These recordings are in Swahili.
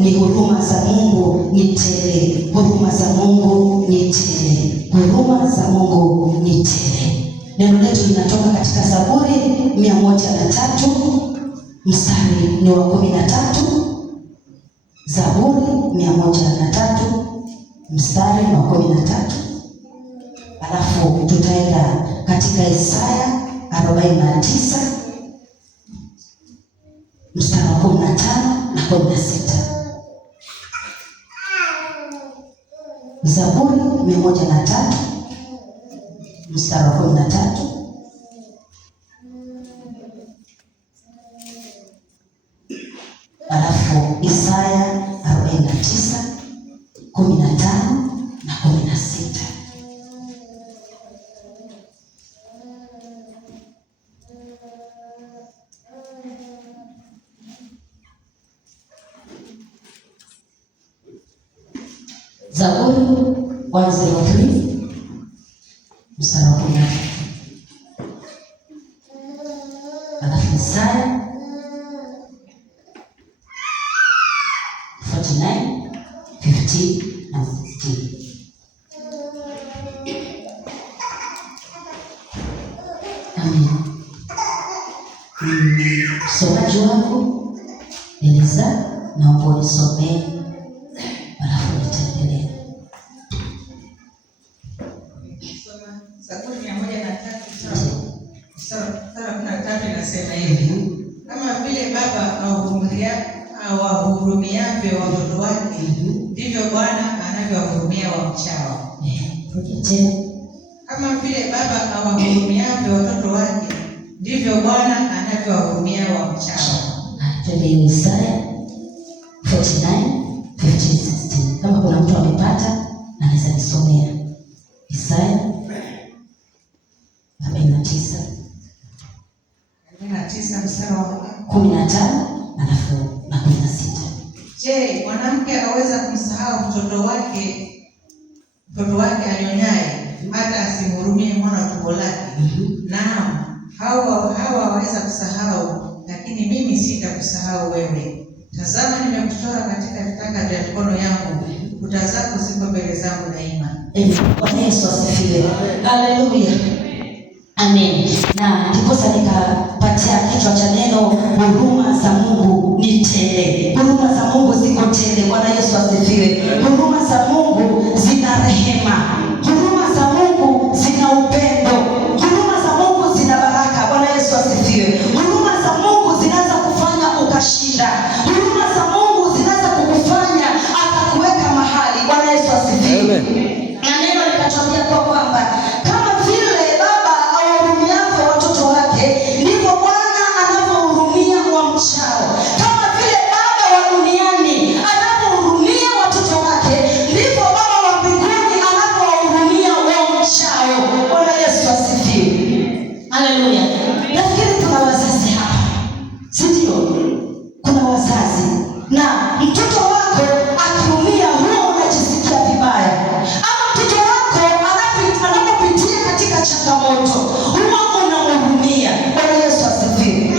ni huruma za Mungu ni tele. Huruma za Mungu ni tele. Huruma za Mungu ni tele. Neno letu linatoka katika Zaburi 103 mstari ni wa 13. Zaburi 103 mstari wa 13. Alafu tutaenda katika Isaya 49 mstari wa 15 na 16. Zaburi 103 mstari wa 13. Alafu Isaya 49 15 na 16. Zaburi 103 mstari wa 13. Alafu Isaya 49, 15 na 16. Amen. Msomaji wangu Eliza, naomba unisomee alafu nitaendelea. Zaburi 103 mstari wa 13 inasema hivi: kama vile baba awahurumiavyo watoto wake, ndivyo Bwana anavyowahurumia wamchao. Kama vile baba awahurumiavyo watoto wake, ndivyo Bwana anavyowahurumia wamchao. Isaya 49, 15, 16. Kama kuna mtu amepata anaweza nisomea. Isaya 49 mstari wa 15 alafu na 16. Je, mwanamke aweza kumsahau mtoto wake anyonyaye, hata asimhurumie mwana wa tumbo lake? Naam, hawa waweza kusahau, lakini mimi sitakusahau wewe. Tazama, nimekuchora katika vitanga vya mikono yangu, kuta zako ziko mbele zangu daima. Bwana Yesu asifiwe. Haleluya. Amen. Na ndiposa nikapatia kichwa cha neno huruma za Mungu ni tele. Huruma za Mungu ziko tele. Bwana Yesu asifiwe. Huruma za Mungu zina rehema. Huruma za Mungu zina upendo. Huruma za Mungu zina baraka. Bwana Yesu asifiwe. Huruma za Mungu zinaweza kufanya ukashinda. Huruma za Mungu zinaweza kukufanya akakuweka mahali. Bwana Yesu asifiwe. Amen. Na neno likatuambia kwa kwamba kama vile ndivyo Bwana anavyohurumia wamchao. Kama vile baba wa duniani anavyohurumia watoto wake, ndivyo Baba wa mbinguni anavyowahurumia wamchao. Bwana Yesu asifiwe. Haleluya. Nafikiri kuna wazazi hapa, si ndio? Kuna wazazi, na mtoto wako akiumia huwa unajisikia vibaya, ama mtoto wako anapopitia katika changamoto huwa unamhurumia. Bwana Yesu asifiwe.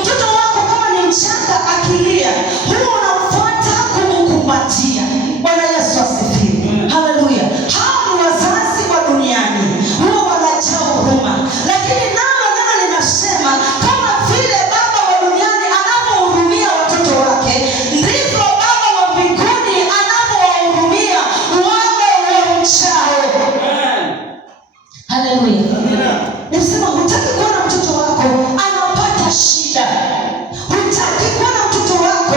Mtoto wako kama ni mchanga akilia, huwa unamfuata kumkumbatia. Bwana Yesu asifiwe. Haleluya. Hao ni wazazi wa duniani, huwa wanajaa huruma, lakini nalo neno linasema kama vile baba wa duniani anavyohurumia watoto wake, ndivyo Baba wa mbinguni anavyowahurumia wale wamchao. Haleluya. Nasema hutaki kuona mtoto wako anapata shida, hutaki kuona mtoto wako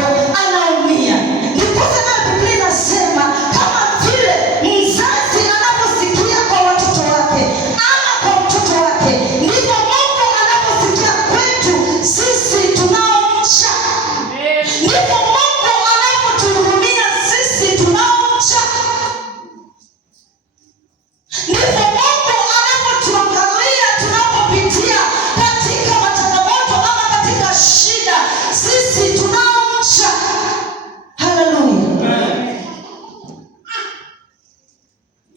anaumia. Ndiposa na Biblia inasema kama vile mzazi anaposikia kwa watoto wake ama kwa mtoto wake, ndivyo Mungu anaposikia kwetu sisi tunaomcha. Ndivyo Mungu anapotuhurumia sisi tunaomcha. Ndivyo Mungu anapotuangalia tunapopitia katika changamoto ama katika shida, sisi tunaomcha. Haleluya.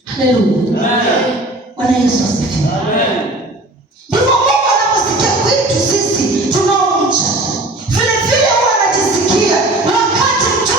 Haleluya. Bwana Yesu asifiwe. Ndivyo Mungu anaposikia kwetu sisi tunaomcha. Vile vile huwa anajisikia wakati mtoto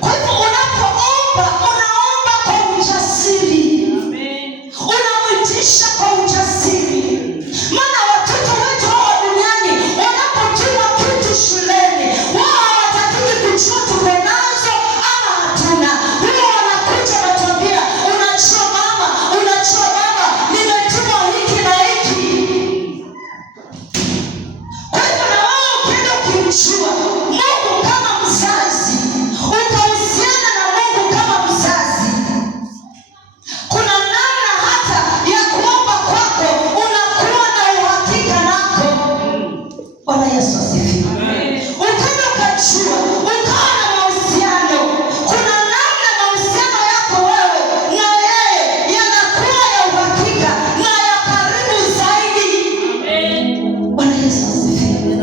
Kwa hivyo unapoomba, unaomba kwa ujasiri. Unamwitisha kwa ujasiri. Maana watoto wetu hawa duniani wanapotuma kitu shuleni, wao hawatatiki kujua tuko nazo ama hatuna. Huwa wanakuja wanatuambia, unajua mama, unajua baba, nimetuma hiki na hiki. Kwa hivyo na wao ukienda ukimjua Mungu kama mzazi, ukahusiana na Mungu kama mzazi, kuna namna hata ya kuomba kwako unakuwa na uhakika nako. Bwana Yesu asifiwe. Ukaenda ukajua, ukawa na mahusiano, kuna namna mahusiano yako wewe na yeye yanakuwa ya uhakika na ya karibu zaidi. Bwana Yesu asifiwe.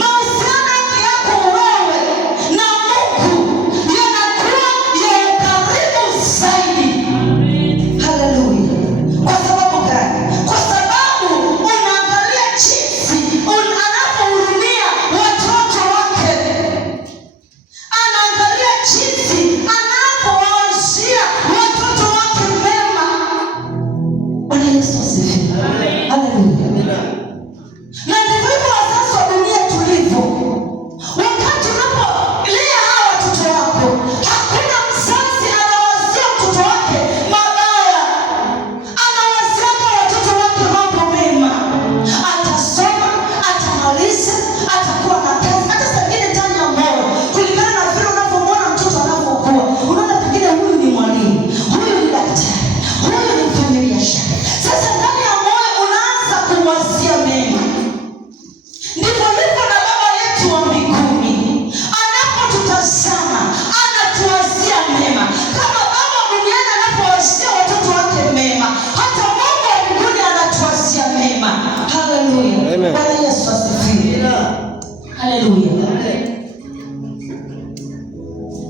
Mahusiano yako wewe na Mungu yanakuwa ya ukaribu zaidi. Haleluya. Kwa sababu gani? Kwa sababu unaangalia jinsi anavyohurumia watoto wake, anaangalia jinsi anavyowawazia watoto wake mema. Bwana Yesu asifiwe. Haleluya. Na ndivyo hivyo wazazi wa dunia tulivyo. Wakati unapolea hawa watoto wako, hakuna mzazi anawazia mtoto wake mabaya, anawaziaga watoto wake mambo mema. Atasoma, atamaliza, atakuwa na kazi, hata saa ingine ndani ya moyo, kulingana na vile unavyomwona mtoto anavyokuwa. Unaona pengine huyu ni mwalimu, huyu ni daktari, huyu ni mfanyabiashara. Sasa ndani ya moyo unaanza kumwazia mema. Ndivyo hivyo na Baba yetu wa mbinguni anapotutazama, anatuwazia mema. Kama Baba duniani anapowazia watoto wake mema, hata Mungu wa mbinguni anatuwazia mema. Haleluya. Amen. Bwana Yesu asifiwe. Haleluya.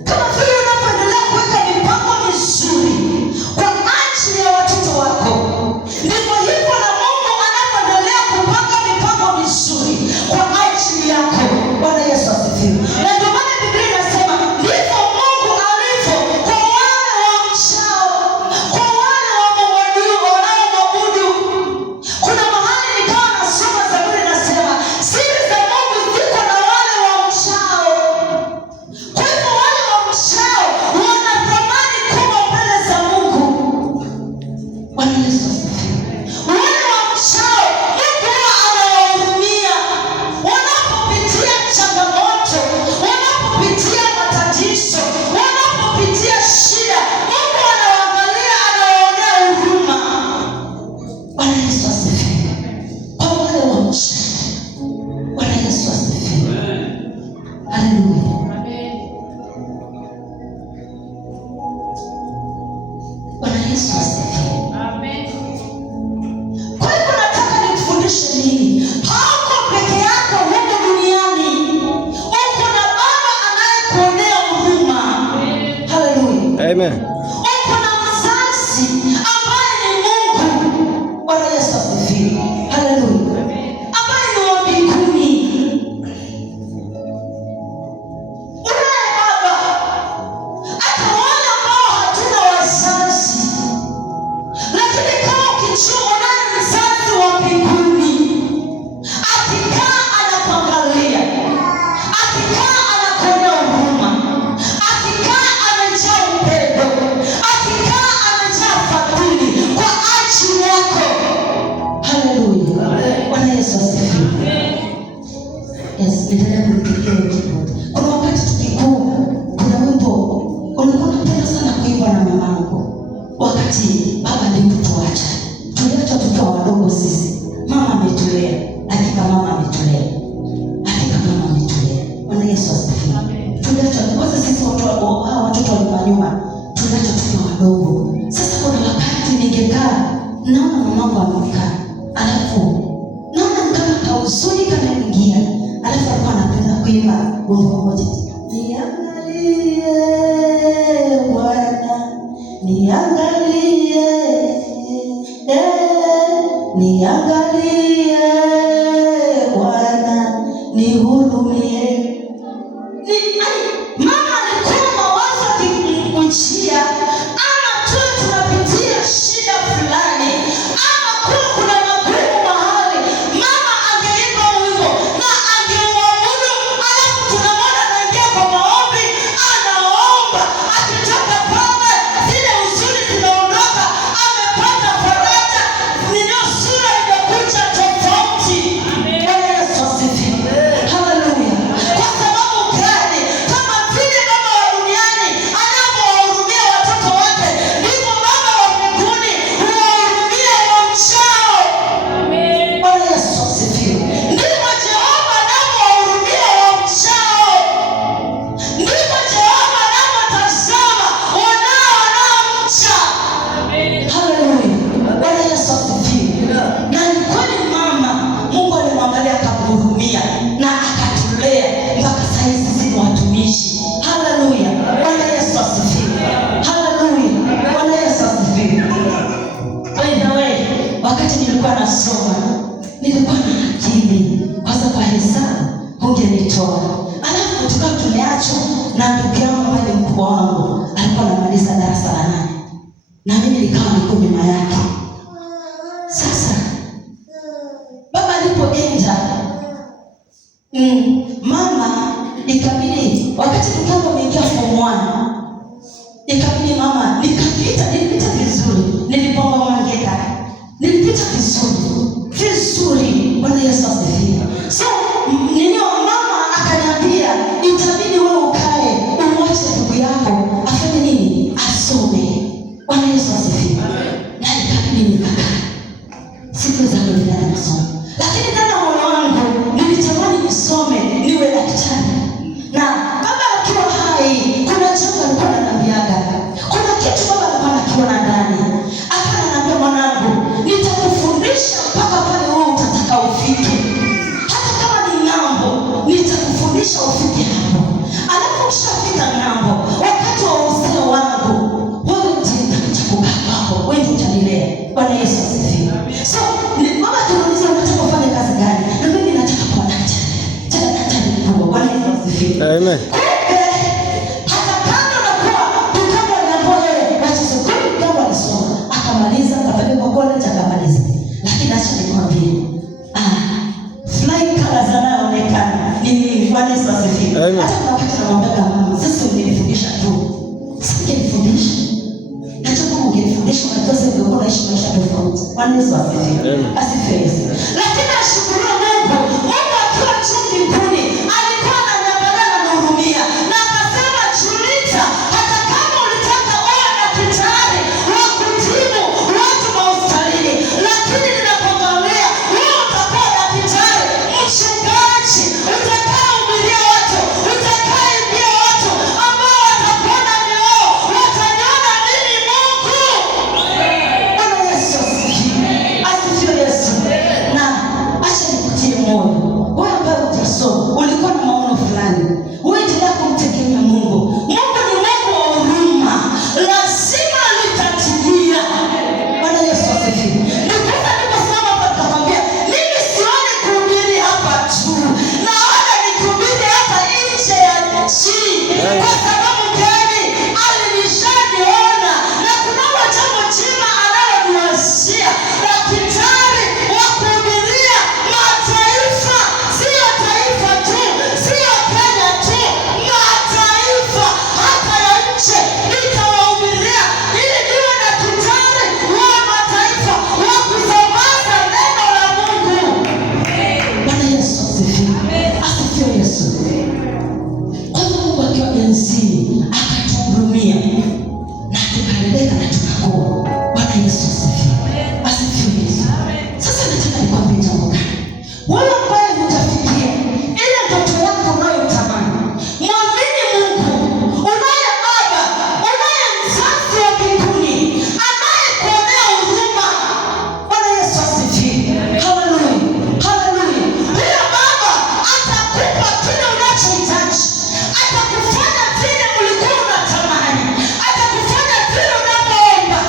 Kama vile unavyoendelea kuweka mipango mizuri kwa ajili ya watoto wako, ndivyo hivyo na Mungu anavyoendelea kupanga mipango mizuri kwa ajili yako. Bwana Yesu asifiwe. Na ndio maana Biblia inasema ndivyo Mungu alivyo kwa wale wamchao, kwa wale wanaomwabudu. Kuna mahali nikawa nasoma Zaburi nasema siri za Mungu ziko na wale wamchao. Kwa hivyo wale wamchao wana thamani kubwa mbele za Mungu. Bwana Yesu asifiwe. Wale wamchao Mungu huwa anawahurumia wanapopitia changamoto, wanapopitia matatizo, wanapopitia shida. Mungu anawaangalia, anawaonea huruma. Bwana Yesu asifiwe. Kwa wale wamchao. Bwana Yesu asifiwe. Haleluya. Bwana Yesu asifiwe. Kwa hivyo nataka nikufundishe nini? Hauko peke yako huko duniani. Uko na Baba anayekuonea huruma. Haleluya. Amen. Uko na mzazi ambaye ni Mungu. Bwana Yesu asifiwe. Haleluya. Ambaye ni wa mbinguni. Unaye Baba. Hata wale ambao hatuna wazazi, lakini kama ukijua unaye mzazi wa mbinguni, akikaa anakuangalia, akikaa anakuonea huruma, akikaa amejaa upendo, akikaa amejaa fadhili kwa ajili yako. Haleluya. Bwana Yesu asifiwe. Yes, endelea kulipigia kibodi. Kuna wakati tukikua, kuna wimbo ulikuwa unapenda sana kuimba na mamangu wakati baba alipotuacha. Tuliacha tukiwa wadogo sisi. Mama ametulea, hakika mama ametulea, hakika mama ametulea. Bwana Yesu asifiwe. Tuliacha kwanza sisi watoto wa nyuma, tuliacha tukiwa wadogo. Sasa kuna wakati ningekaa naona mamangu amekaa, alafu naona kama kauzuni kanaingia, alafu alikuwa anapenda kuimba wimbo mmoja, niangalie Bwana, niangalie, niangalie Bwana, nihurumie. Mama nasoma, nilikuwa na akili, kwanza kwa hesabu hungenitoa. Alafu tukawa tumeachwa na ndugu yangu ambaye ni mkubwa wangu, alikuwa anamaliza darasa la 8 na mimi nikawa niko nyuma yake. Sasa baba alipoenda, mama ikabidi, wakati tukiwa ameingia form 1, ikabidi mama, nilipita vizuri, nilipomba Mwangeka, nilipita vizuri. Bwana Yesu asifiwe. So mama akaniambia, itabidi wewe ukae umwache ndugu yako afanye nini? Asome. Bwana Yesu asifiwe. Na ikabidi nikakaa. Siku zangu nilianza kusoma. Lakini ndani ya moyo wangu nilitamani nisome niwe daktari. Na baba akiwa hai, kuna jambo alikuwa ananiambiaga. Kuna kitu baba alikuwa anakiona ndani. Akaniambia, mwanangu, nitakufundisha mpaka pale wewe utataka ufike. Hata kama ni ng'ambo, nitakufundisha ufike hapo. Alafu ukishafika ng'ambo, wakati wa uzee wangu, wewe ndiye utakachokukaa hapo, wewe ndiye utanilea. Bwana Yesu asifiwe. So, baba tunaulizwa unataka kufanya kazi gani? Na mimi nataka kuwa daktari. Tena daktari mkubwa. Bwana Yesu asifiwe. Amen. Hata kando na kuwa tukabwa na pole wachizo kumi jambo alisoma. Akamaliza, akapelekwa college akamaliza. Lakini acha nikwambie, flying colors anayoonekana ni nini? Bwana Yesu asifiwe. Hata kuna wakati namwambia mama, sasa ungenifundisha tu. Singenifundisha. Hata kama ungenifundisha unajua sasa ungekuwa unaishi maisha tofauti. Bwana Yesu asifiwe. Asifiwe. Lakini ashukuriwe Mungu. Mungu akiwa juu mbinguni alikuwa ananiangalia na ananihurumia. Na akasema, Julita, hata kama ulitaka uwe daktari wa kutibu watu hospitalini, lakini ninakuangalia wewe utakuwa daktari mchungaji, utakayehubiria watu, utakayeimbia watu ambao watakuona ni wao, wataniona mimi Mungu. Bwana Yesu asifiwe. Asifiwe Yesu. Na acha nikutie moyo. Wewe ambaye hujasoma, ulikuwa na maono fulani, wewe endelea kumtegemea Mungu. Mungu ni Mungu wa huruma. Lazima litatimia. Bwana Yesu asifiwe. Nikuta nimesimama hapa nikakwambia, mimi sioni kuhubiri hapa tu. Naona nikuhubiri hata nje ya nchi. Kwa sababu gani? Alinishaniona na kuna jambo jema analoniwazia. Daktari wa kuhubiria mataifa, sio taifa tu, sio Kenya tu, mataifa hata ya nje nitawahubiria, ili niwe daktari wa mataifa wa kusambaza neno la Mungu. Bwana Yesu asifiwe. Asifiwe Yesu. Kwa hivyo Mungu akiwa enzini akatuhurumia na tukaleleka na tukakua. Bwana Yesu asifiwe. Asifiwe Yesu. Sasa nataka nikwambie jambo gani? Wewe ambaye hutafikia ile ndoto yako unayotamani, mwamini Mungu. Unaye Baba, unaye mzazi wa mbinguni anayekuonea huruma. Bwana Yesu asifiwe. Haleluya. Haleluya. Huyo Baba atakupa kile unachohitaji. Atakufanya vile ulikuwa unatamani. Atakufanya vile unavyoomba.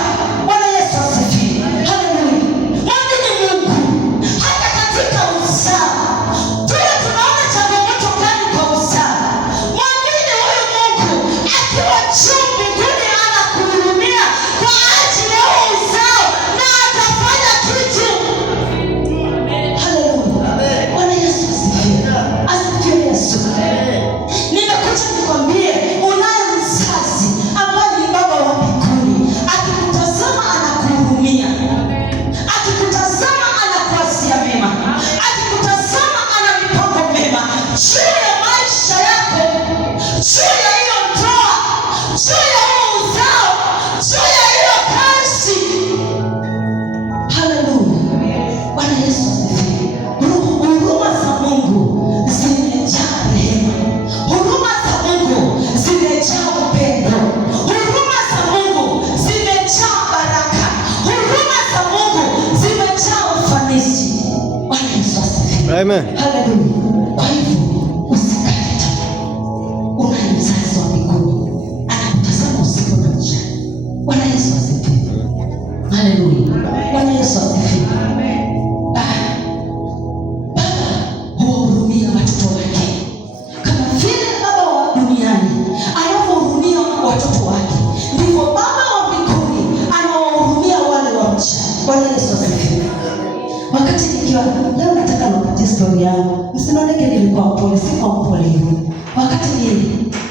Bwana Yesu asifiwe. Haleluya. Mwamini Mungu. Hata katika uzao, tuwe tunaona changamoto gani kwa uzao, mwamini huyu Mungu akiwa juu mbinguni anakuhurumia kwa ajili ya huo uzao na atafanya kitu. Haleluya. Bwana Yesu asifiwe. Asifiwe Yesu. Nimekuja nikwambie, unaye mzazi ambaye ni Baba wa mbinguni. Akikutazama anakuhurumia. Akikutazama anakuwazia mema. Akikutazama ana mipango mema juu ya maisha yako, juu ya hiyo ndoa, juu ya huo uzao, juu ya hiyo kazi. Haleluya. Bwana Yesu asifiwe. Huruma za Mungu zimejaa rehema. Huruma za Mungu zimejaa upendo. Huruma za Mungu zimejaa baraka. Huruma za Mungu zimejaa ufanisi. Bwana Yesu asifiwe. Amen. Haleluya. Kwa hivyo usikate tamaa. Unaye mzazi wa mbinguni anakutazama usiku na mchana. Bwana Yesu asifiwe. Haleluya. Bwana Yesu asifiwe. sikuwa mpole hivyo. Wakati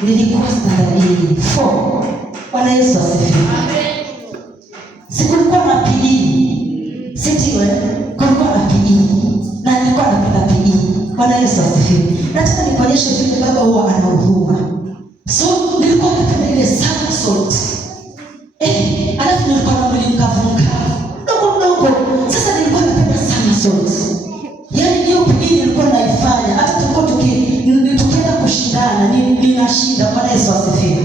nilikuwa standard 4. Bwana Yesu asifiwe. Sikulikuwa na PE. Sitiwe, kulikuwa na PE. Na nilikuwa napenda PE. Bwana Yesu asifiwe. Nataka nikuonyeshe vile baba huwa ana huruma. So nilikuwa napenda ile somersault. Alafu nilikuwa na mwili mkavu mdogo. Sasa nilikuwa napenda somersault. Yaani hiyo PE nilikuwa naifanya. Hata tulikuwa tukienda kushindana, ninashinda. Bwana Yesu asifiwe.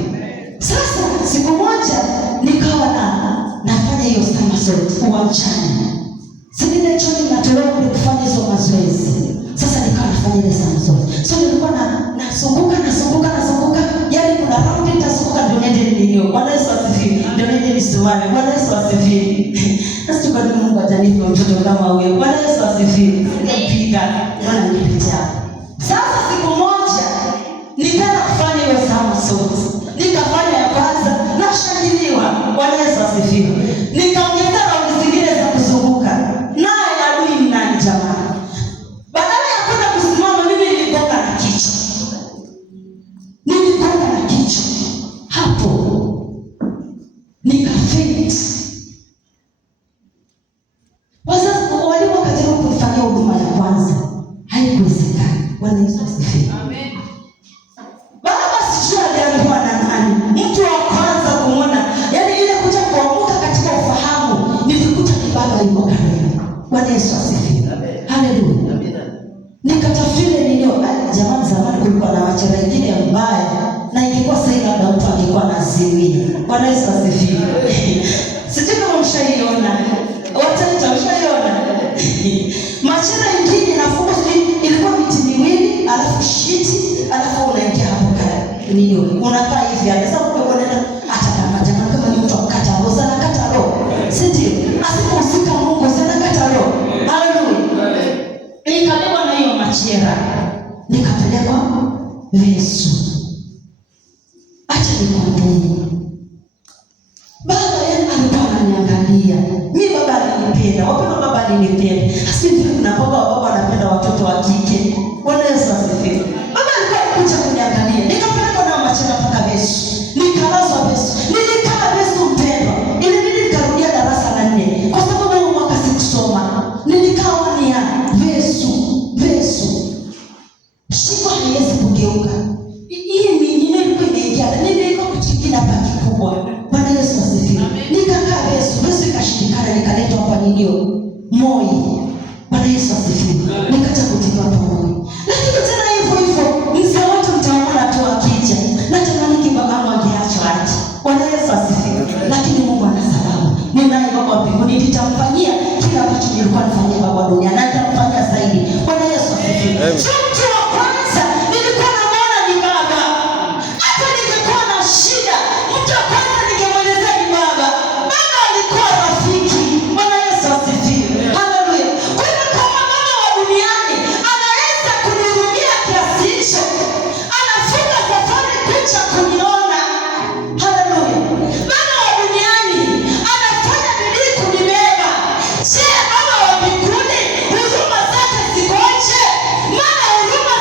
Sasa siku moja nikawa nafanya hiyo somersault uwanjani. Singine choni natolewa kule kufanya hizo mazoezi. Sasa nikawa nafanya ile somersault. So nilikuwa nazunguka. Yaani kuna round nitazunguka ndio niende nilio. Bwana Yesu asifiwe. Ndio niende nisimame. Bwana Yesu asifiwe. Sasa tukadi Mungu atanipa mtoto kama huyo. Bwana Yesu asifiwe. Nipiga. Bwana nipitia. Sasa siku moja nikaanza kufanya hiyo somersault. Nikafanya ya kwanza na shangiliwa. Bwana Yesu asifiwe. Nikaongeza raundi zingine za kuzunguka. Naye adui ni nani jamani? Badala ya kwenda kusimama mimi niligonga na kichwa. Hapo nikafint. Wazazi walimu wakajaribu kunifanyia huduma ya kwanza. Haikuwezekana. Bwana Yesu asifiwe. Amen. Baba sijui aliambiwa na nani. Mtu wa kwanza kumwona, yaani ile kuja kuamuka katika ufahamu, nilikuta ni baba yuko karibu. Bwana Yesu asifiwe. Amen. Haleluya. Amen. Nikatafile nilio, jamani zamani kulikuwa na wachera wengine mbaya. Na ingekuwa sasa labda mtu angekuwa anazimia. Bwana Yesu asifiwe. Sijui kama mshaiona. Watoto mshaiona. Machera ingine nafunga ilikuwa miti miwili, alafu shiti, alafu unaingia hapo kale. Ndio. Unakaa hivi hapa. Sasa unaenda hata kama ni mtu akata roho, sana kata roho. Sio? Asiposika Mungu sana kata roho. Haleluya. Nikabeba na hiyo machera. Nikapelekwa Yesu. Acha nikwambie. Baba yeye alikuwa ananiangalia. Mimi baba alinipenda. Wapenda baba alinipenda. Asifiwe na baba anapenda watoto wa kike. Bwana Yesu asifiwe. Baba alikuwa anakuja kuniangalia. Nikapeleka na machana mpaka Yesu. Nikalazwa Yesu. Nilikaa Yesu mpendwa. Ilibidi nikarudia darasa la 4 kwa sababu mwaka sikusoma. Nilikaa wania Yesu. Shiko haiwezi kugeuka. Bwana Yesu asifiwe. Nikakaa Yesu ikashindikana, nikaletwa hapa nilio Moi. Bwana Yesu asifiwe. Nikaja kutibiwa hapa Moi. Lakini tena hivyo mzee wote mtaona tu akija. Na tena nikibabangu angeachwa aje. Bwana Yesu asifiwe. Lakini Mungu ana sababu. Ninaye baba mbinguni, nitamfanyia kila ambacho nilikuwa nifanyia baba duniani. Na nitamfanyia zaidi. Bwana Yesu asifiwe. Huruma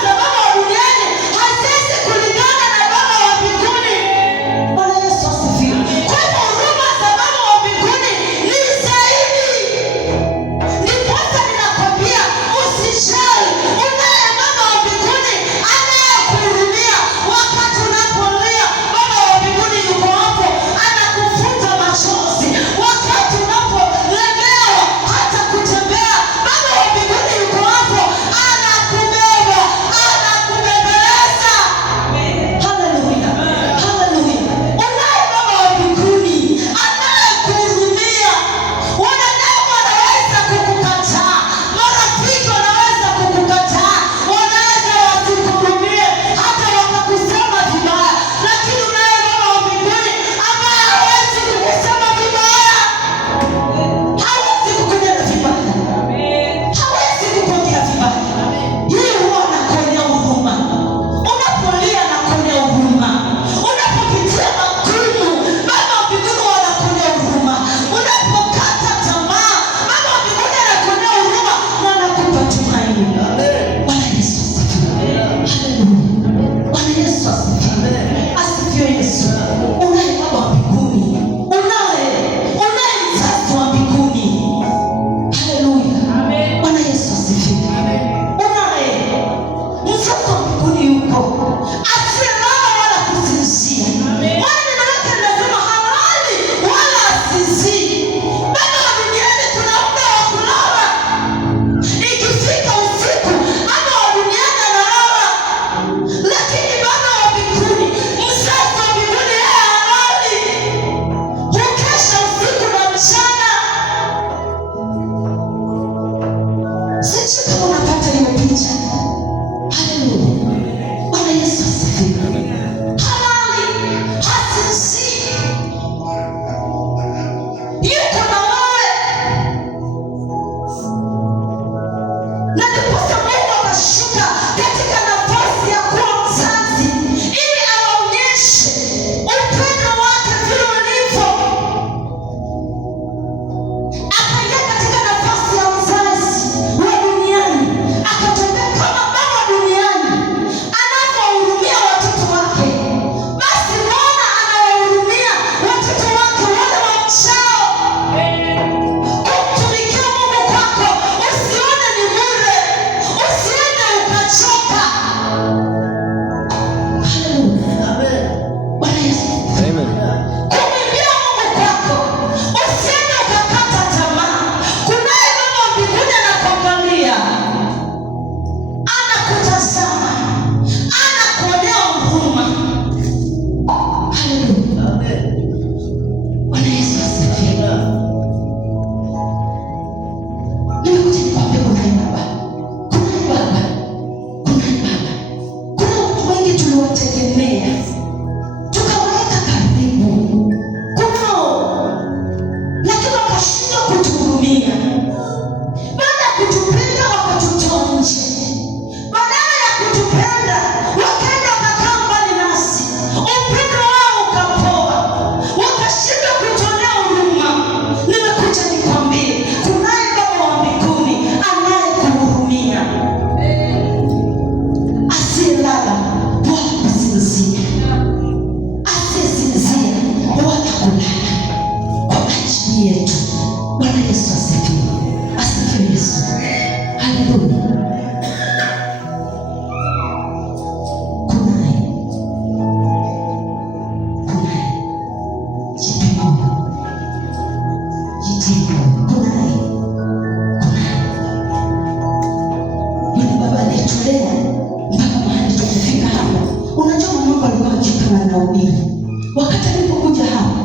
Wakati nilipokuja hapa,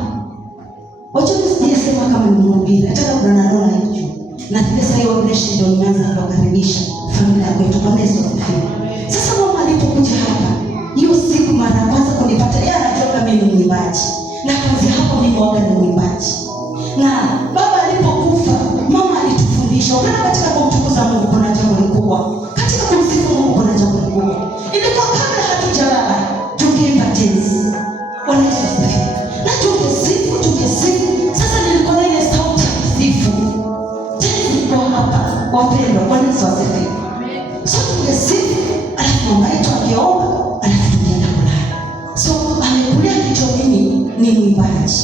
wacha nisijisema kama ni mhubiri, nataka kunanona hicho. Na sasa hiyo operation ndio nimeanza kukaribisha familia yetu kwa Yesu asifiwe. Sasa mama alipokuja hapa, hiyo siku mara ya kwanza kunipata, yeye anajua mimi ni mwimbaji. Na kwanza hapo mimi waga ni mwimbaji. Na baba alipokufa, mama alitufundisha ukana katika kumtukuza Mungu kuna jambo kubwa. Katika kumsifu Mungu kuna jambo kubwa. Ilikuwa kabla hatujalala, tungeimba tenzi. Bwana Yesu asifiwe. Na tungesifu. Sasa nilikuwa na ile sauti ya kusifu. Tenzi kwa hapa, wapendwa, Bwana Yesu asifiwe. So tungesifu, alafu mama yetu angeomba, alafu tungeenda kulala. So amekulia kichwa mimi ni mwimbaji.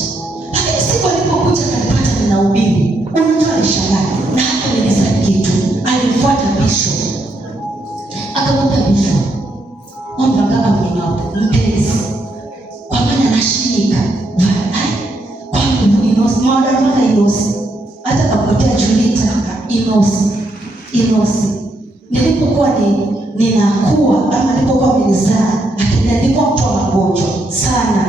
Lakini siku alipokuja kanipata ninahubiri, unajua alishangaa na hata nilisa kitu. Alifuata Bishop. Akamwambia Bishop, omba kama mwenyewe mpenzi. Kwa maana nashika. Kwa Inosi, mwana Inosi. Hata kapotea Julita Inosi. Nilipokuwa ninakuwa ama nilipokuwa mzaa, lakini nilikuwa mtu wa magonjwa sana.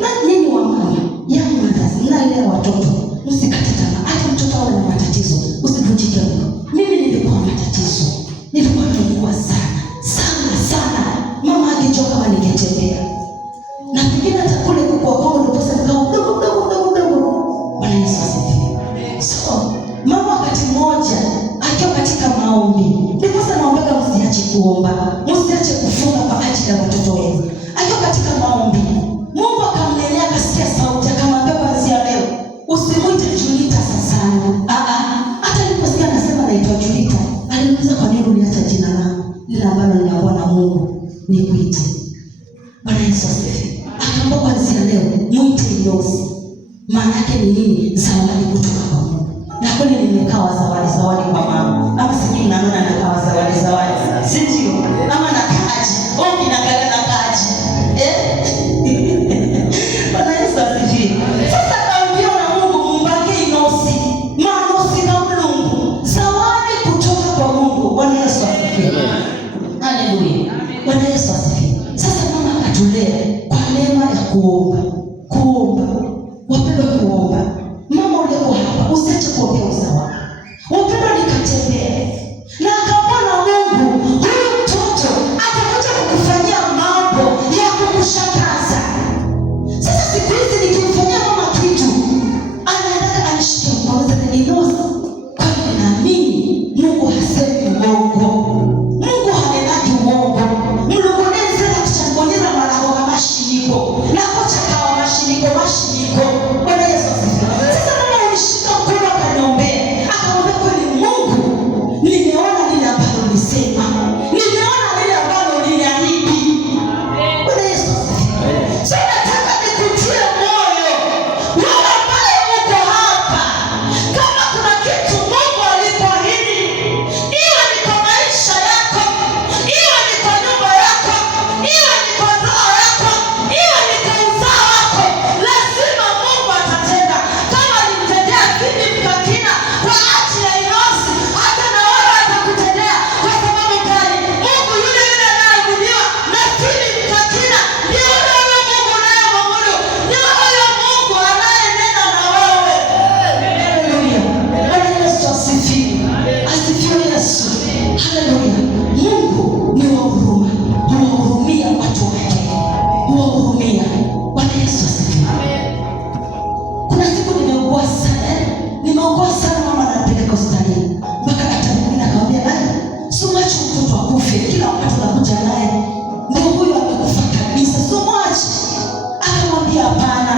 Na nini wa mama yangu mzazi, mnaelewa watoto, msikate tamaa. Hata mtoto awe na matatizo, usivunjike moyo. Mimi nilikuwa matatizo. Nilikuwa naugua sana. Mama angejua kama ningetembea. Na pengine hata kule kwa kwao ndio pesa nikao dogo. Bwana Yesu asifiwe. So, mama wakati mmoja akiwa katika maombi, ndipo naomba msiache kuomba, msiache kufunga kwa ajili ya watoto wenu. Akiwa katika maombi, Mungu akamnenea, akasikia sauti, akamwambia kuanzia leo usimuite Julita sasa. Hata niliposikia anasema naitwa Julita, aliniuliza kwa nini uliacha jina langu lile ambalo niliambiwa na Mungu nikuite. Bwana Yesu asifiwe. Akaambia kuanzia leo muite Inosi. Maana yake ni nini? Zawadi kutoka kwa Mungu. Na kweli nimekaa zawadi kwa mama. Ama sijui naona nakaa zawadi. Sijui ama nakaaji. Ninaangalia nakaaji. Bwana Yesu asifiwe. Sasa kaambia na Mungu mbaki Inosi. Manosi na Mungu. Zawadi kutoka kwa Mungu. Bwana Yesu asifiwe. Haleluya. Bwana Yesu asifiwe. Sasa mama akatulea kwa neema ya kuomba. Wapendwa, kuomba. Mama uliyeko hapa, usiache kuombea usawa. Wapendwa, nikatembea na akamwona Mungu, huyu mtoto atakuja kukufanyia mambo ya kukushangaza. Sasa siku hizi nikimfanyia mama kitu, anaenda anishika mkono na Inosi. Kwa hiyo naamini Mungu hasemi uongo. Mungu hanenaki uongo. Mlungunezi na kuchangonyeza malaho kama shiniko. Na kocha kawa mashiniko. Bwana Yesu asifiwe. Sasa mama ulishika mkono akaniombea. Akamwambia kweli Mungu, nimeona lile ambalo ulisema. Nimeona lile ambalo uliniahidi. Bwana Yesu asifiwe. So nataka nikutie moyo. Wewe ambaye uko hapa, kama kuna kitu Mungu alikuahidi, iwe ni kwa maisha yako, iwe ni kwa nyumba yako, iwe ni kwa ndoa yako, iwe ni kwa uzao wako, lazima Mungu atatenda. Kama alimtendea Bibi Mkakina kwa ajili ya Inosi, hata na wewe atakutendea. Kwa sababu gani? Mungu yule anayeabudiwa na Bibi Mkakina ndio yule Mungu unayemwabudu. Ndio huyo Mungu anayenena na wewe. Haleluya. Bwana Yesu asifiwe. Asifiwe Yesu. Haleluya. Mungu ni wa huruma. Huwahurumia watu wake. Huwahurumia. Bwana Yesu asifiwe. Kuna siku nimeugua sana, mama anapeleka hospitalini. Mpaka daktari mwingine akamwambia, "Sumachi mtoto akufe. Kila wakati unakuja naye. Ndio huyo amekufa kabisa. Sumachi." Akamwambia, "Hapana.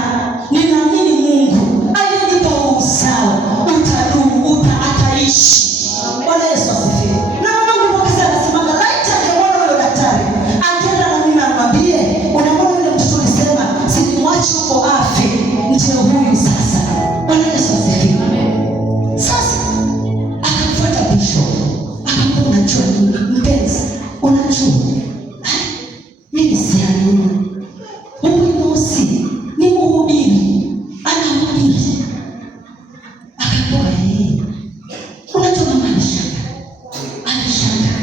Ninaamini Mungu aliyenipa uzao utadumu, ataishi." Bwana Yesu asifiwe. Na Mungu wakati anasema, "Laiti angeona huyo daktari, angeenda na mimi amwambie, unaona yule mtoto ulisema simwachi huko afe, ndio huyu sasa." Bwana Yesu asifiwe. Sasa akamfuata Bishop. Akamwambia, "Unajua nini mpenzi? Unajua mimi siamini. Huyu Inosi ni mhubiri. Anahubiri." Akamwambia, "Unajua mama alishanga.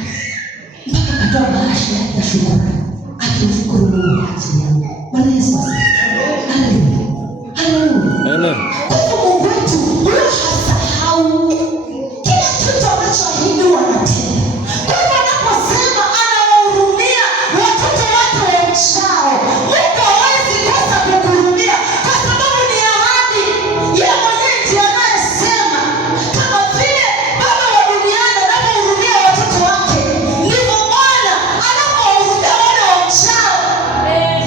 Mpaka akatoa bahasha ya shukrani. Akimshukuru Mungu kwa ajili yangu." Bwana Yesu asifiwe. Amen. Kwa hivyo Mungu wetu huyo hasahau kila kitu anachoahidi wanatenda. Kwa hivyo anaposema anawahurumia watoto wake wamchao, Mungu hawezi kosa kukuhurumia kwa sababu ni ahadi. Yeye mwenyewe ndiye anayesema, kama vile Baba wa duniani anavyohurumia watoto wake, ndivyo Bwana anavyowahurumia wale wamchao.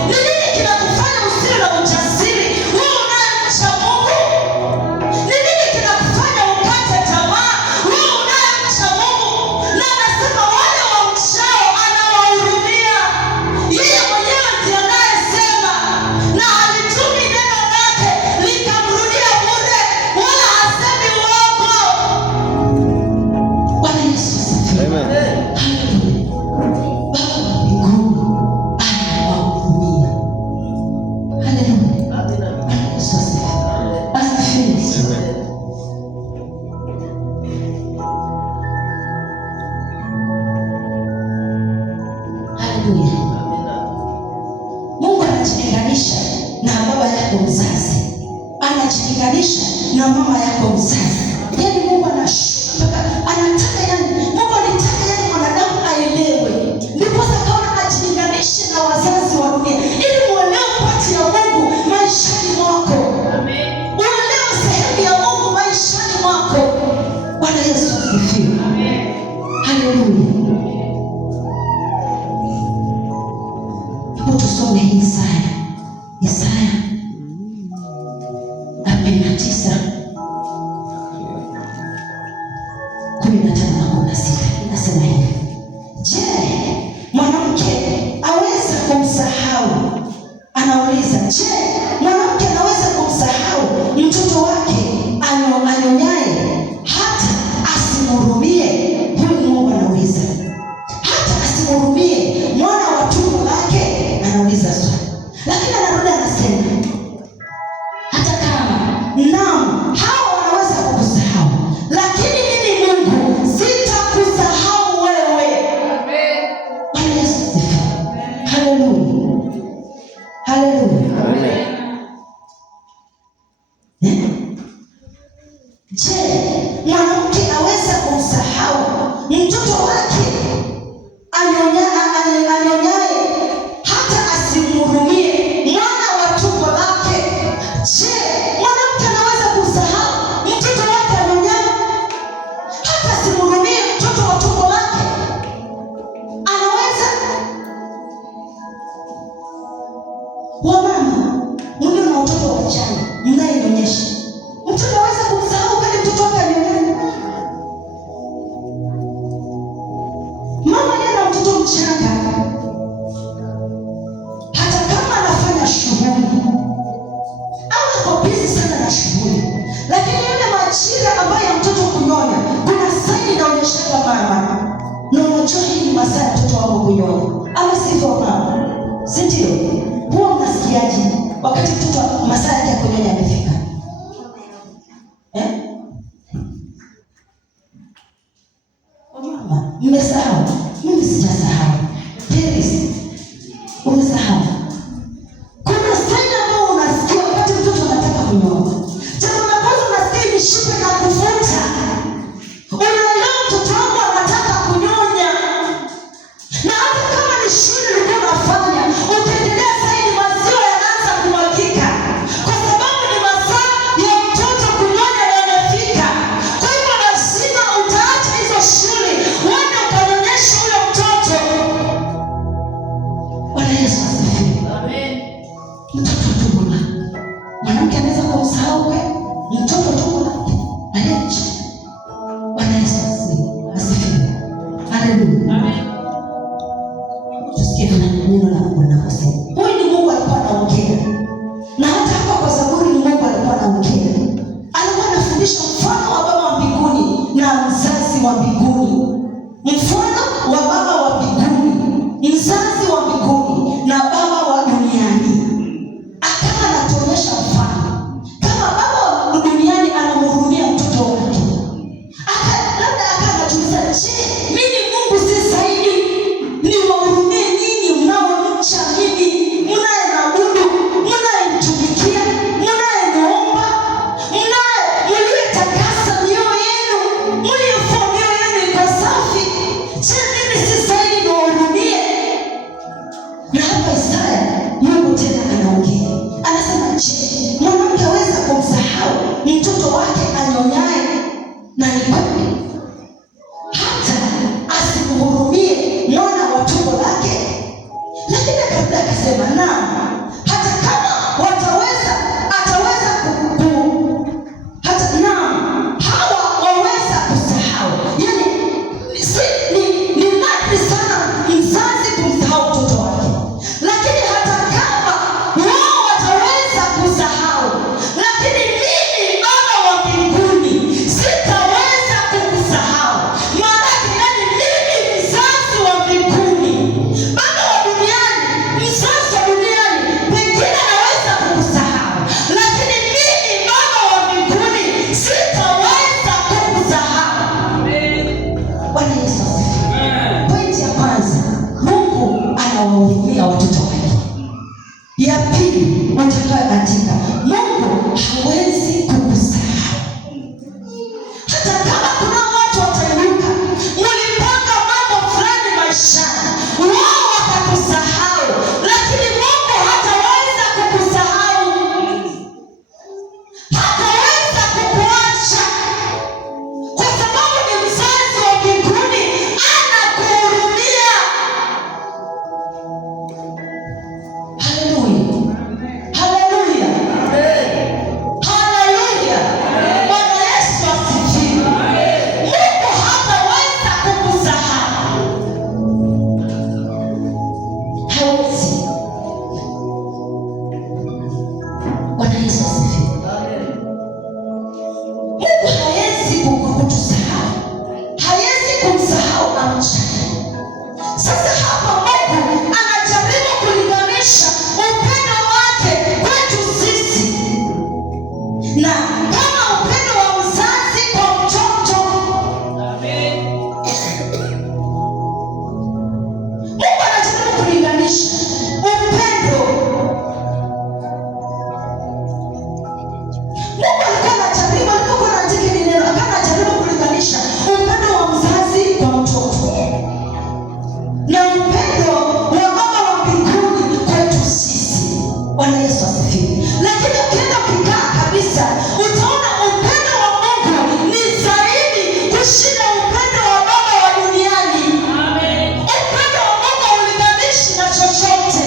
Ni nini kinakufanya usiwe na ujasiri wewe unayemcha Mungu? Ni nini kinakufanya ukate tamaa wewe unayemcha Mungu? Na anasema wale wamchao anawahurumia. Yeye mwenyewe ndiye anayesema, na halitumi neno lake likamrudia bure, wala hasemi uongo. Bwana Yesu asifiwe. Amen. Baba wa mbinguni anawahurumia. Haleluya. Bwana Yesu asifiwe. Asifiwe. Haleluya. Mungu anajilinganisha na baba yako mzazi, anajilinganisha na mama yako mzazi. Yaani Mungu anashuka mpaka anataka, yani Mungu alitaka yani mwanadamu aelewe, ndiposa akaona ajilinganishe na wazazi wa dunia ili muelewe pati ya Mungu maishani mwako. Uelewe sehemu ya Mungu maishani mwako. Bwana Yesu asifiwe. Haleluya. Hebu tusome Isaya 49:15 na 16. Inasema hivi: Je, mwanamke aweza kumsahau? Anauliza, je, mwanamke anaweza kumsahau mtoto wake anyonyaye hata asimhurumie? Huyu ni Mungu anauliza, hata asimhurumie mwana wa tumbo lake? Anauliza swali, lakini anarudi anasema, hata kama naam, hao wanaweza kukusahau, lakini mimi Mungu sitakusahau wewe. Bwana Yesu asifiwe. Haleluya. Haleluya. Je, mwanamke aweza kumsahau mtoto wake anyonyaye hata asimhurumie mwana wa tumbo lake? Je, mwanamke anaweza kumsahau mtoto wake anyonyaye hata asimhurumie mtoto wa tumbo lake? Anaweza? Wamama mlio na watoto wachanga mnayenyonyesha, mtoto aweza kumsahau kale mtoto wake anyonyaye? Mama aliye na mtoto mchanga, hata kama anafanya shughuli au ako busy sana na shughuli, lakini yale majira ambayo ya mtoto kunyonya, kuna saini inaonyesha mama, na unajua hii ni masaa ya mtoto wako kunyonya, ama sivyo mama? Si ndio? Huwa mnasikiaje wakati mtoto masaa yake ya kunyonya yamefika? Mama, mmesahau? Mimi sijasahau. Paris, umesahau? Kuna saini ambayo unasikia wakati mtoto anataka kunyonya. Jambo la kwanza unasikia mishipa na kuvuta. Unaelewa mtoto wako anataka kunyonya. Na hata kama ni shule ulikuwa unafanya, ukiendelea saini maziwa yanaanza kumwagika. Kwa sababu ni masaa ya mtoto kunyonya yanafika. Kwa hivyo lazima utaacha hizo shule, uende ukanyonyeshe huyo mtoto. Bwana Yesu asifiwe. Amen. Mtoto tumbo lake. Mwanamke anaweza kumsahau mtoto tumbo lake aliyeacha. Bwana Yesu asifiwe. Haleluya. Amen. Tusikie neno la Mungu linasema. Huyu ni Mungu alikuwa anaongea. Na hata hapa kwa Zaburi ni Mungu alikuwa anaongea. Alikuwa anafundisha mfano wa Baba wa mbinguni na mzazi wa mbinguni. Mfano wa Baba wa mbinguni, mzazi wa mbinguni na Baba wa duniani. Akawa anatuonyesha mfano. Kama Baba wa na ni kweli, hata asimhurumie mwana wa tumbo lake. Lakini kabla akasema naam, hata kama wataweza, ataweza hata naam, hawa waweza kusahau. Yani ni nadra sana mzazi kumsahau mtoto wake, lakini hata kama wao wataweza kusahau, lakini mimi Baba wa mbinguni sitaweza kukusahau. Maanake yani mimi mzazi wa mbinguni, Baba wa duniani, mzazi wa duniani pengine anaweza kukusahau, lakini mimi Baba wa mbinguni sitaweza kukusahau. Bwana Yesu asifiwe. Pointi ya kwanza, Mungu anawahurumia watoto wake. Ya pili utakayoandika, Mungu hawezi kukusahau. Hata kama kuna watu watainuka, mulipanga mambo fulani maishani, wao wakakusahau, lakini Mungu hataweza kukusahau, hataweza kukuacha, kwa sababu ni mzazi wa mbinguni, anakuhurumia. Haleluya, haleluya, haleluya. Bwana Yesu asifiwe. Mungu hataweza kukusahau, hawezi. Bwana Yesu asifiwe. Mungu hawezi kukusahau, hawezi kumsahau amchaye. Sasa hapa Mungu anajaribu kulinganisha upendo wake kwetu sisi na kama upendo wa mzazi kwa mtoto. Mungu anajaribu kulinganisha upendo. Mungu alikuwa anaandika hili neno, anajaribu kulinganisha upendo wa mzazi kwa mtoto na upendo wa Baba wa mbinguni kwetu sisi. Bwana Yesu asifiwe. Lakini ukienda ukikaa kabisa, utaona upendo wa Mungu ni zaidi kushinda upendo wa baba wa duniani. Upendo wa Mungu haulinganishi na chochote.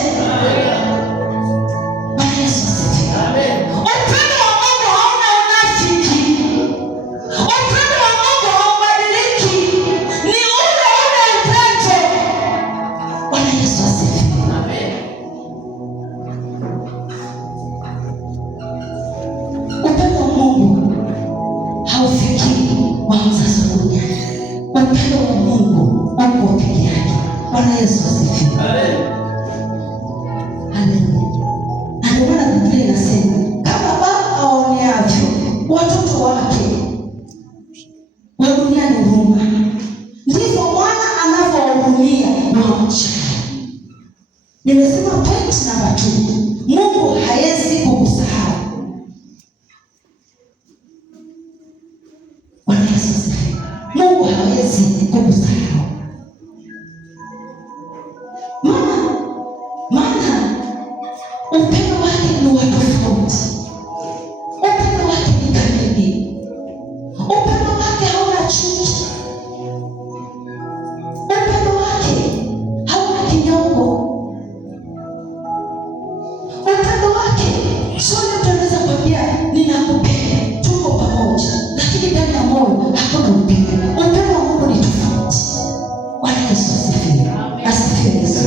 Bwana Yesu asifiwe. Upendo wa Mungu hauna unafiki. Upendo wa Mungu haubadiliki, ni ule ule upendo. Bwana Yesu asifiwe. Upendo wa Mungu haufikii wa mzazi wa duniani. Upendo wa Mungu uko peke yake. Bwana Yesu asifiwe. Haleluya. Ndio maana Biblia inasema kama baba aoneavyo watoto wake wa duniani huruma, ndivyo Bwana anavyowahurumia wamchao. Nimesema point namba 2, Mungu hawezi kukusahau. Bwana Yesu asifiwe. Mungu hawezi kukusahau. Maana upendo wake ni wa tofauti. Upendo wake ni kamili. Upendo wake hauna chuki. Upendo wake hauna kinyongo. Upendo wake sio mtu anaweza kuambia ninakupenda, tuko pamoja, lakini ndani ya moyo hakuna upendo. Upendo wa Mungu ni tofauti. Bwana Yesu asifiwe. Asifiwe Yesu.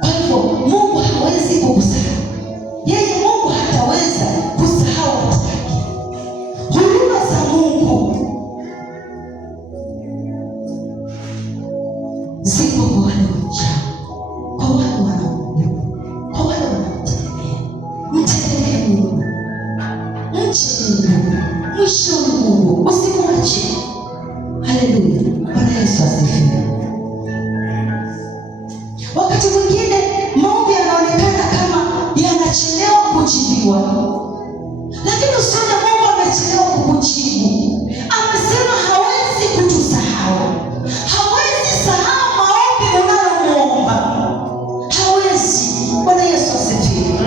Kwa hivyo Mungu hawezi kukusahau. Yeye Mungu hataweza kusahau watu wake. Huruma za Mungu ziko kwa wale wamchao, kwa wale wanaomjua, kwa wale wanaomtegemea. Mtegemee Mungu, mche Mungu, mwishoni Mungu, usimwache. Haleluya. Bwana Yesu asifiwe. Wakati mwingine maombi yanaonekana kama yanachelewa kujibiwa, lakini usione Mungu amechelewa kukujibu. Amesema hawezi kutusahau, hawezi sahau maombi unayomwomba, hawezi. Bwana Yesu asifiwe.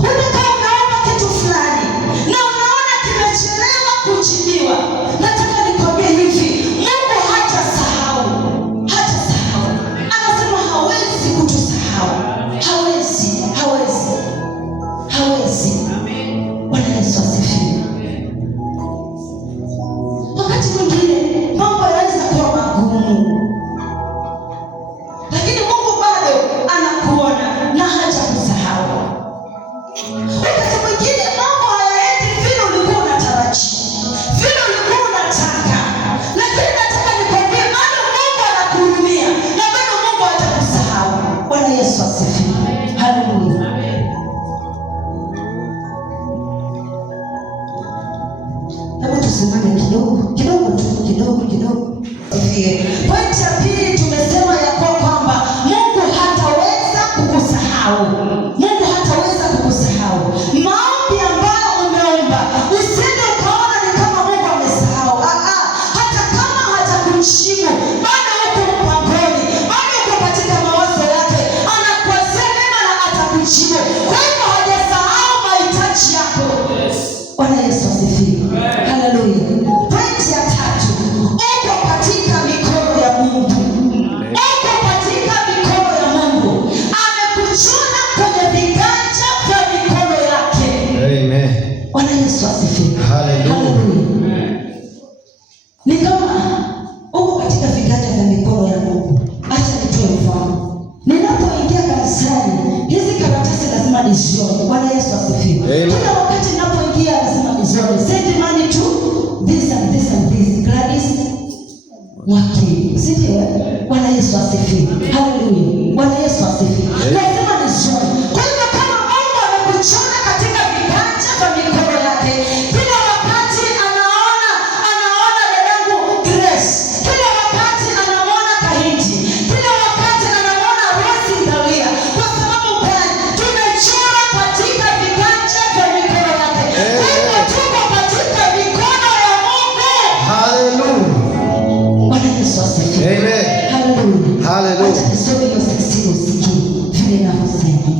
Unakaa unaomba kitu fulani na unaona kimechelewa Bwana Yesu asifiwe. Haleluya. Pointi ya 3, uko katika mikono ya Mungu. Uko katika mikono ya Mungu. Amekuchuna kwenye viganja vya mikono yake. Amen. Bwana Yesu asifiwe. Haleluya. Ni kama uko katika viganja vya mikono ya Mungu. Acha nitoe mfano. Ninapoingia kanisani, hizi karatasi lazima nizione. Bwana Yesu asifiwe. Kila wakati ninapoingia lazima nizione. Send money to this and this and this. Gladys Mwaki. Sio? Bwana Yesu asifiwe. Haleluya. Bwana Yesu asifiwe. Lazima nizione. Kwa hivyo kama Mungu amekuchora katika viganja vya mikono yake, kila wakati anaona dadangu Grace. Kila wakati anaona Kahindi. Kila wakati anaona Rosi Dalia. Kwa sababu gani? Tumechora katika viganja vya mikono yake. Kwa hivyo tuko katika mikono ya Mungu. Haleluya. Bwana Yesu asifiwe. Amen. Haleluya. Haleluya. Acha nisome hiyo 16 usikie vile inavyosema.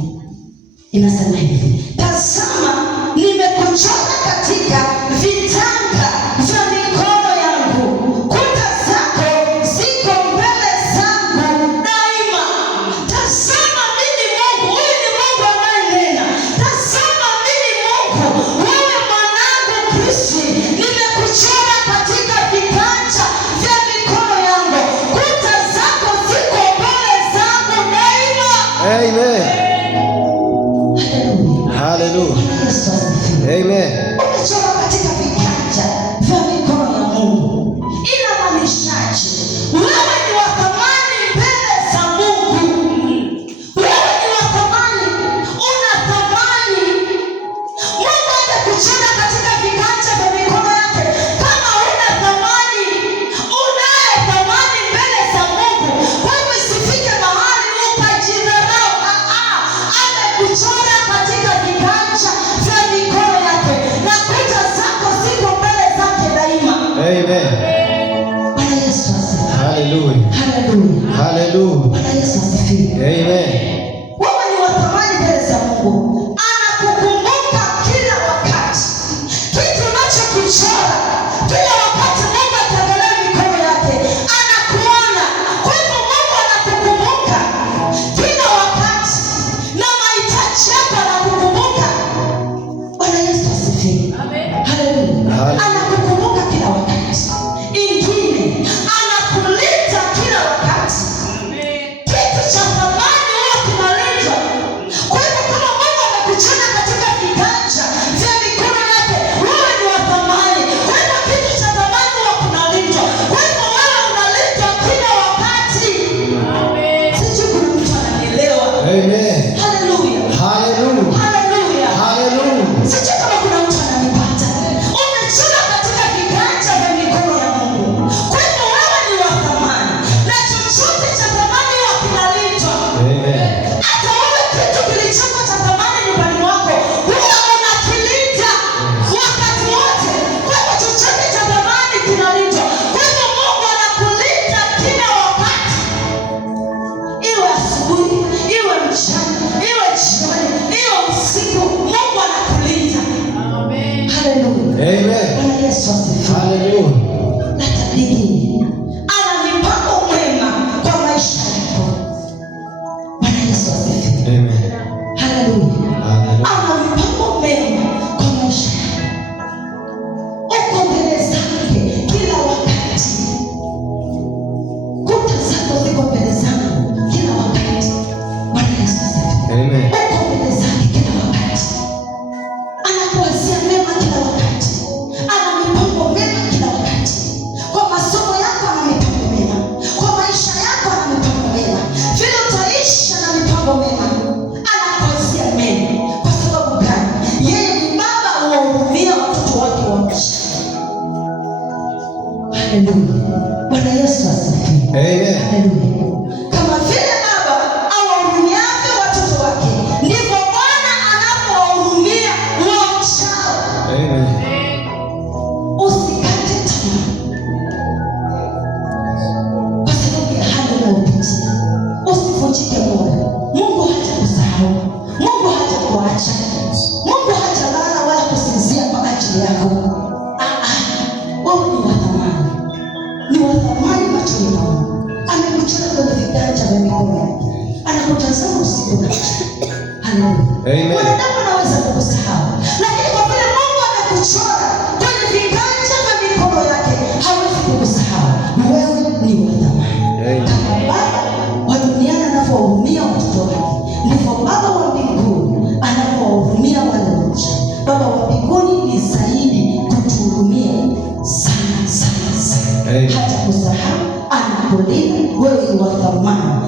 Inasema hivi: tazama, nimekuchora katika vitanga vya mikono yangu. Kuta zako ziko mbele zangu daima. Tazama mimi Mungu, huyu ni Mungu anayenena. Tazama mimi Mungu, wewe mwanangu Kristo, nimekuchora katika viganja vya mikono yangu. Kuta zako ziko mbele zangu daima. Amen. Haleluya. Haleluya. Yesu asifiwe. Amen. Umechora katika viganja vya mikono ya Mungu. Inamaanishaje? Wewe ni wa thamani mbele za Mungu. Wewe ni wa thamani, una thamani. Mungu atakuchora katika viganja vya mikono yake. Kama una thamani, unaye thamani mbele za Mungu. Kwa hivyo isifike mahali ukajidharau. Amekuchora katika viganja vya mikono yake, na kuta zako ziko mbele zake daima. Amen. Bwana Yesu asifiwe. Haleluya. Haleluya. Haleluya. Bwana Yesu asifiwe. Amen. Wewe ni wa thamani mbele za Mungu. Anakukumbuka kila wakati. Kitu unachokichora, kila wakati Mungu ataangalia mikono yake, anakuona. Kwa hivyo Mungu anakukumbuka kila wakati, na mahitaji yako anakukumbuka. Bwana Yesu asifiwe. Haleluya. Anakukumbuka kila wakati. Ingine, anakulinda kila wakati. Kitu cha thamani huwa kinalindwa. Kwa hivyo kama Mungu amekuchora katika viganja vya mikono yake, wewe ni wa thamani. Kwa hivyo kitu cha thamani huwa kinalindwa. Kwa hivyo wewe unalindwa kila wakati. Sijui kuna mtu ananielewa. Amen. Haleluya. Haleluya. Haleluya. Haleluya. Sijui kama kuna mtu ananipata. Umechora katika viganja vya mikono ya Mungu. Kwa hivyo wewe ni wa thamani, na chochote cha thamani huwa kinalindwa. Amen. Hata wewe kitu kilichoko cha thamani nyumbani mwako huwa unakilinda wakati wote. Kwa hivyo chochote cha thamani kinalindwa. Kwa hivyo Mungu anakulinda kila wakati, iwe asubuhi, iwe mchana, iwe jioni, iwe usiku. Mungu anakulinda. Haleluya. Amen. Bwana Yesu asifiwe. Haleluya. Na tabiri, ana mipango mwema kwa maisha yako. Bwana Yesu asifiwe. Amen. Haleluya. Haleluya. Ana mipango mema kwa maisha yako. Uko mbele zake kila wakati. Kuta zako ziko mbele zangu kila wakati. Bwana Yesu asifiwe. Amen. Uko mbele zake kila wakati. Anakuwazia mema kila wakati. Ana mipango mema kila wakati. Kwa masomo yako ana mipango mema. Kwa maisha yako ana mipango mema. Vile utaishi ana mipango mema. Anakuwazia mema. Kwa sababu gani? Yeye ni baba huwahurumia watoto wake wa mwisho. Haleluya. Bwana Yesu asifiwe. Amen. Haleluya. Kama vile baba awahurumiavyo watoto wake, ndivyo Bwana anavyowahurumia wamchao. Amen. Usikate tamaa kwa sababu ya hali unayopitia. Usivunjike moyo. Mungu hatakusahau. Mungu hatakuacha. Mungu hatalala wala kusinzia kwa ajili Haleluya. Wanadamu anaweza kukusahau, lakini kwa vile Mungu amekuchora kwenye viganja vya mikono yake, hawezi kukusahau. Wewe ni wa thamani. Kama baba wa duniani anavyowahurumia watoto wake, ndivyo Baba wa mbinguni anavyowahurumia wale wamchao. Baba wa mbinguni ni zaidi kutuhurumia sana sana sana. Hata kusahau anakulinda. Wewe ni wa thamani.